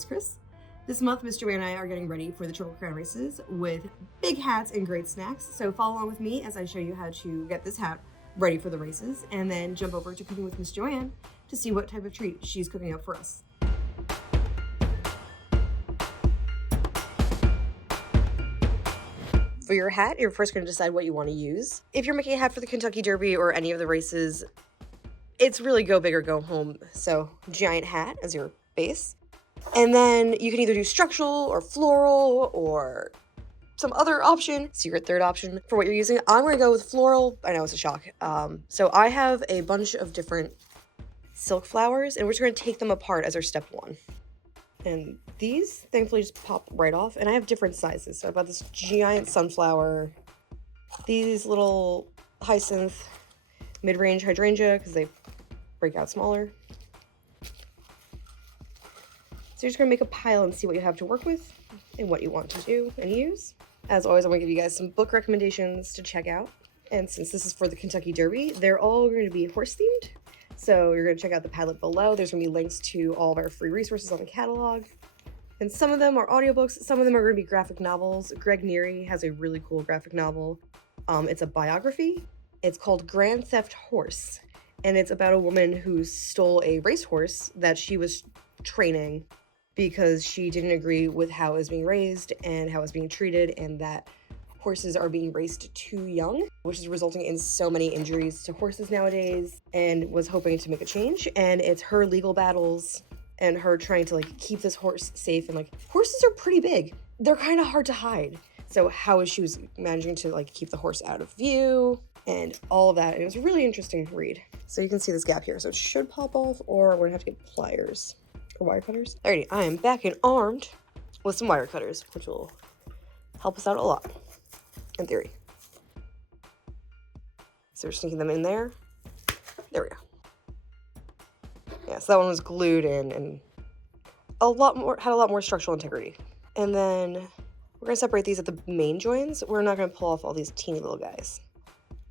is Chris. This month, Miss Joanne and I are getting ready for the Triple Crown races with big hats and great snacks. So follow along with me as I show you how to get this hat ready for the races, and then jump over to Cooking with Miss Joanne to see what type of treat she's cooking up for us. For your hat, you're first going to decide what you want to use. If you're making a hat for the Kentucky Derby or any of the races, it's really go big or go home. So giant hat as your base. And then you can either do structural or floral or some other option. So your third option for what you're using. I'm going to go with floral. I know it's a shock. So I have a bunch of different silk flowers, and we're just going to take them apart as our step one. And these thankfully just pop right off, and I have different sizes. So I bought this giant sunflower, these little hyacinth, mid-range hydrangea because they break out smaller. So you're just gonna make a pile and see what you have to work with and what you want to do and use. As always, I'm gonna give you guys some book recommendations to check out. And since this is for the Kentucky Derby, they're all going to be horse themed. So you're going to check out the Padlet below. There's going to be links to all of our free resources on the catalog. And some of them are audiobooks. Some of them are going to be graphic novels. Greg Neary has a really cool graphic novel. It's a biography. It's called Grand Theft Horse. And it's about a woman who stole a racehorse that she was training because she didn't agree with how it was being raised and how it was being treated, and that horses are being raced too young, which is resulting in so many injuries to horses nowadays, and was hoping to make a change. And it's her legal battles and her trying to keep this horse safe. And horses are pretty big. They're kind of hard to hide. So how she was managing to keep the horse out of view and all of that. And it was a really interesting read. So you can see this gap here. So it should pop off, or we're gonna have to get pliers or wire cutters. Alrighty, I am back and armed with some wire cutters, which will help us out a lot. In theory. So we're sneaking them in there. There we go. Yeah, so that one was glued in and had a lot more structural integrity. And then we're gonna separate these at the main joins. We're not gonna pull off all these teeny little guys.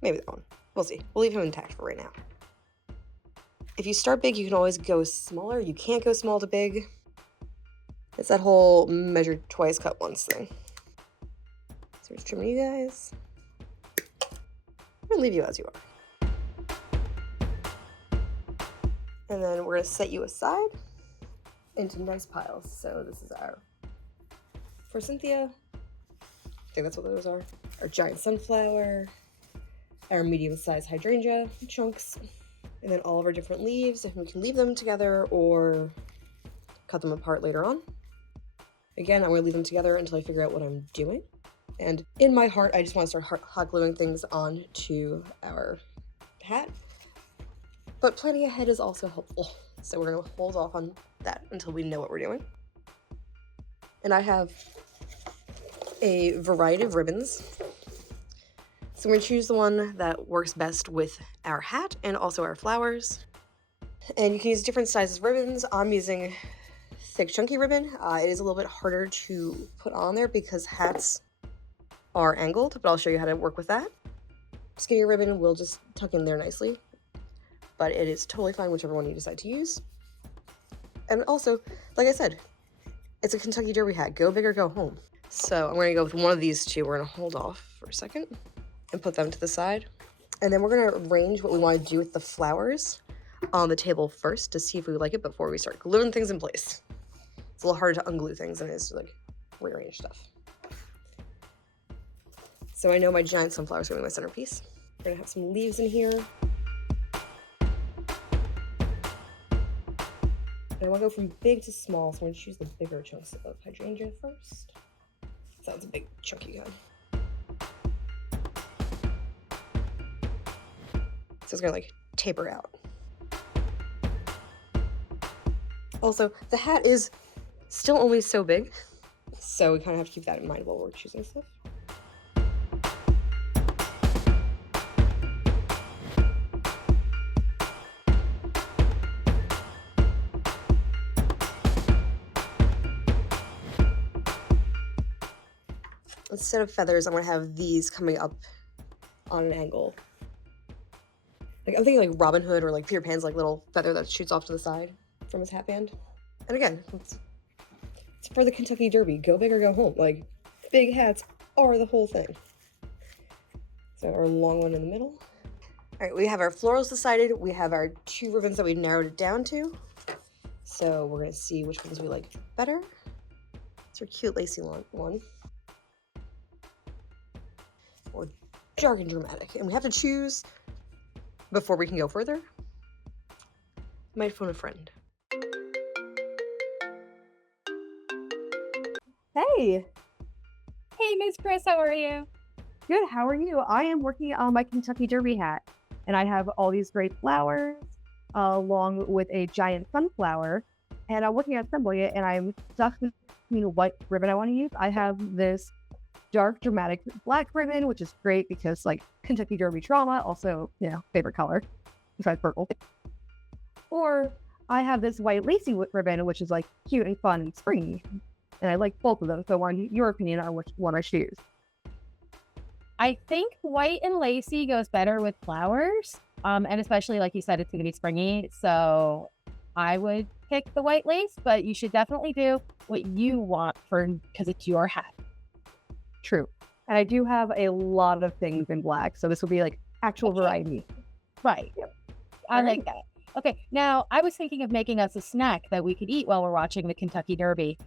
Maybe that one. We'll see. We'll leave him intact for right now. If you start big, you can always go smaller. You can't go small to big. It's that whole measure twice, cut once thing. So we're just trimming you guys. I'm gonna leave you as you are. And then we're gonna set you aside into nice piles. So this is for Cynthia, I think that's what those are. Our giant sunflower, our medium-sized hydrangea chunks, and then all of our different leaves. And we can leave them together or cut them apart later on. Again, I'm gonna leave them together until I figure out what I'm doing. And in my heart, I just want to start hot gluing things onto our hat. But planning ahead is also helpful. So we're going to hold off on that until we know what we're doing. And I have a variety of ribbons. So we're going to choose the one that works best with our hat and also our flowers. And you can use different sizes of ribbons. I'm using thick, chunky ribbon. It is a little bit harder to put on there because hats are angled, but I'll show you how to work with that. Skinny ribbon will just tuck in there nicely, but it is totally fine whichever one you decide to use. And also, like I said, it's a Kentucky Derby hat. Go big or go home. So I'm going to go with one of these two. We're going to hold off for a second and put them to the side. And then we're going to arrange what we want to do with the flowers on the table first to see if we like it before we start gluing things in place. It's a little harder to unglue things than it is to rearrange stuff. So I know my giant sunflower is going to be my centerpiece. We're going to have some leaves in here. And I want to go from big to small, so I'm going to choose the bigger chunks of hydrangea first. Sounds a big, chunky gun. So it's going to taper out. Also, the hat is still only so big, so we kind of have to keep that in mind while we're choosing stuff. Instead of feathers, I'm going to have these coming up on an angle. I'm thinking Robin Hood or Peter Pan's little feather that shoots off to the side from his hat band. And again, let's It's for the Kentucky Derby. Go big or go home. Like, big hats are the whole thing. So our long one in the middle. All right, we have our florals decided. We have our 2 ribbons that we narrowed it down to. So we're gonna see which ones we like better. It's our cute lacy one. Or dark and dramatic. And we have to choose before we can go further. Might phone a friend. Hey! Hey, Miss Chris, how are you? Good, how are you? I am working on my Kentucky Derby hat, and I have all these great flowers, along with a giant sunflower, and I'm looking at assembling it, and I'm stuck between what ribbon I want to use. I have this dark, dramatic black ribbon, which is great because, like, Kentucky Derby trauma, also, you know, favorite color, besides purple. Or I have this white lacy ribbon, which is, like, cute and fun and springy, and I like both of them, so I want your opinion on which one I should use. I think white and lacy goes better with flowers, and especially, like you said, it's going to be springy, so I would pick the white lace, but you should definitely do what you want because it's your hat. True. And I do have a lot of things in black, so this will be like actual variety. Right. Yep. I like that. Okay, now I was thinking of making us a snack that we could eat while we're watching the Kentucky Derby.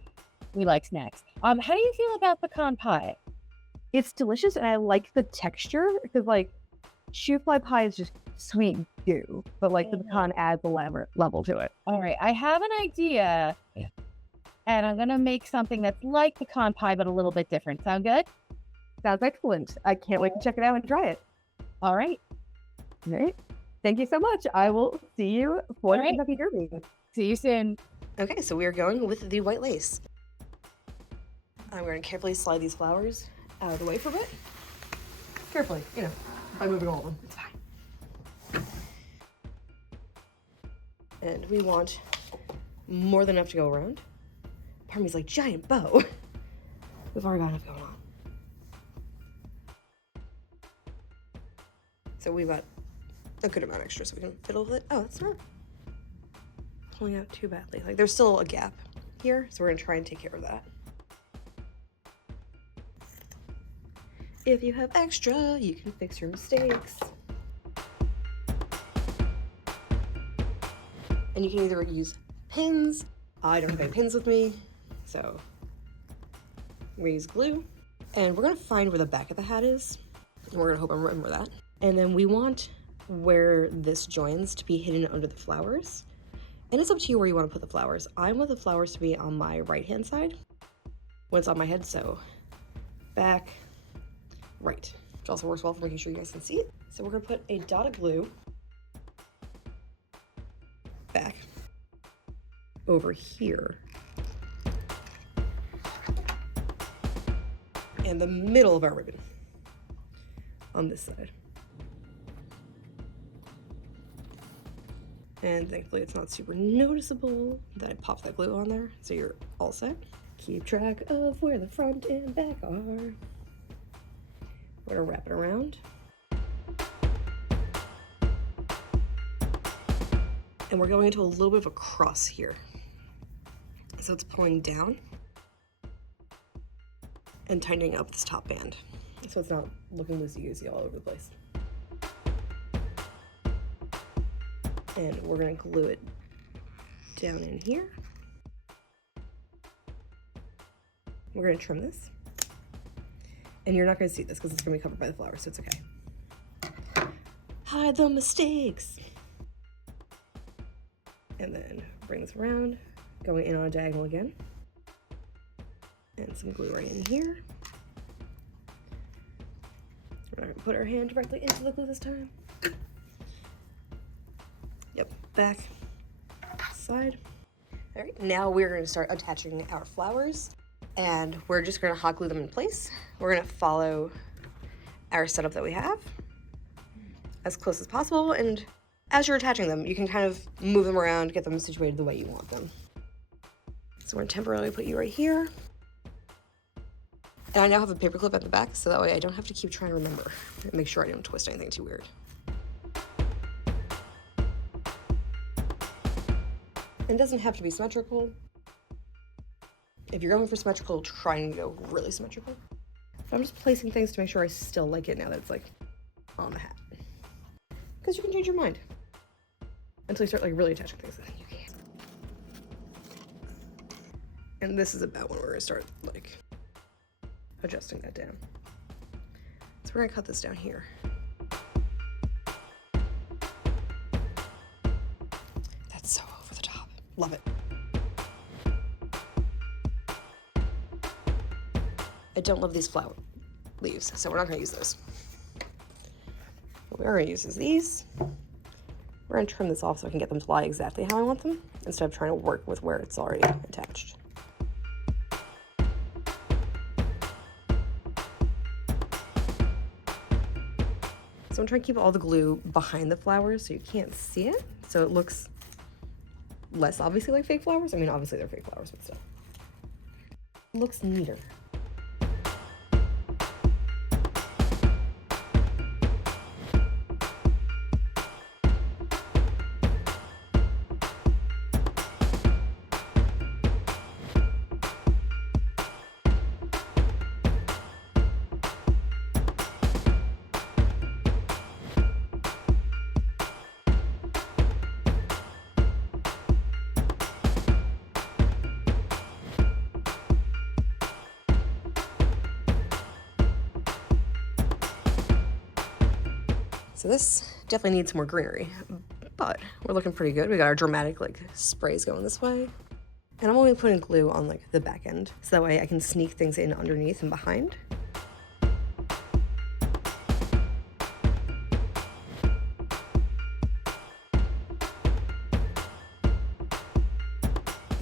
We like snacks. How do you feel about pecan pie? It's delicious, and I like the texture because, like, shoofly pie is just sweet goo, but like the pecan adds a level to it. All right, I have an idea, and I'm gonna make something that's like pecan pie but a little bit different. Sound good? Sounds excellent. I can't wait to check it out and try it. All right. All right. Thank you so much. I will see you for the Kentucky Derby. See you soon. Okay, so we are going with the white lace. I'm going to carefully slide these flowers out of the way for a bit. Carefully, you know, by moving all of them. It's fine. And we want more than enough to go around. Part of me's like, giant bow. We've already got enough going on. So we've got a good amount extra so we can fiddle with it. Oh, it's not pulling out too badly. Like, there's still a gap here, so we're gonna try and take care of that. If you have extra, you can fix your mistakes. And you can either use pins. I don't have any pins with me, so we're gonna use glue. And we're gonna find where the back of the hat is. And we're gonna hope I remember that. And then we want where this joins to be hidden under the flowers. And it's up to you where you want to put the flowers. I want the flowers to be on my right-hand side when it's on my head, so back, right. Which also works well for making sure you guys can see it. So we're gonna put a dot of glue back over here in the middle of our ribbon on this side. And thankfully it's not super noticeable that I popped that glue on there, so you're all set. Keep track of where the front and back are. We're gonna wrap it around. And we're going into a little bit of a cross here. So it's pulling down and tightening up this top band. So it's not looking loosey-goosey all over the place. And we're gonna glue it down in here. We're gonna trim this. And you're not gonna see this because it's gonna be covered by the flowers, so it's okay. Hide the mistakes. And then bring this around, going in on a diagonal again. And some glue right in here. We're not gonna put our hand directly into the glue this time. Yep, back, side. All right, now we're gonna start attaching our flowers, and we're just gonna hot glue them in place. We're gonna follow our setup that we have as close as possible, and as you're attaching them, you can kind of move them around, get them situated the way you want them. So we're gonna temporarily put you right here. And I now have a paper clip at the back, so that way I don't have to keep trying to remember and make sure I don't twist anything too weird. It doesn't have to be symmetrical. If you're going for symmetrical, trying to go really symmetrical. But I'm just placing things to make sure I still like it now that it's like on the hat. Because you can change your mind. Until you start like really attaching things, and then you can't. And this is about when we're gonna start like adjusting that down. So we're gonna cut this down here. That's so over the top. Love it. I don't love these flower leaves, so we're not gonna use those. What we are gonna use is these. We're gonna trim this off so I can get them to lie exactly how I want them, instead of trying to work with where it's already attached. So I'm trying to keep all the glue behind the flowers so you can't see it, so it looks less obviously like fake flowers. I mean, obviously they're fake flowers, but still. It looks neater. So this definitely needs some more greenery, but we're looking pretty good. We got our dramatic like sprays going this way. And I'm only putting glue on like the back end, so that way I can sneak things in underneath and behind.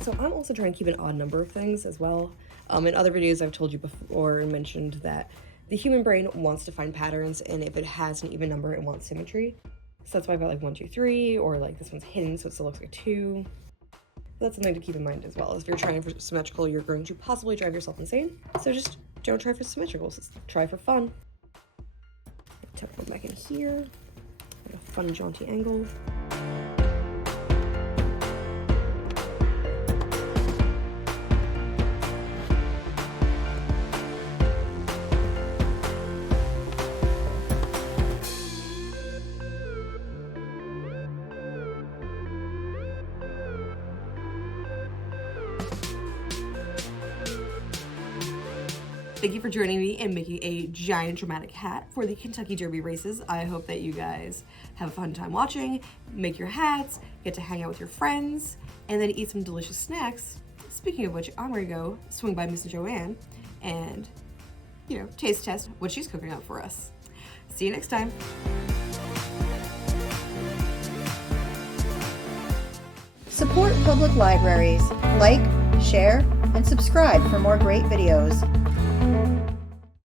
So I'm also trying to keep an odd number of things as well. In other videos I've told you before and mentioned that the human brain wants to find patterns, and if it has an even number, it wants symmetry. So that's why I've got like 1, 2, 3, or like this one's hidden, so it still looks like a 2. That's something to keep in mind as well. If you're trying for symmetrical, you're going to possibly drive yourself insane. So just don't try for symmetrical, just try for fun. Tuck one back in here, at a fun jaunty angle. Thank you for joining me in making a giant dramatic hat for the Kentucky Derby races. I hope that you guys have a fun time watching, make your hats, get to hang out with your friends, and then eat some delicious snacks. Speaking of which, I'm gonna go swing by Miss Joanne and, you know, taste test what she's cooking up for us. See you next time. Support public libraries. Like, share, and subscribe for more great videos.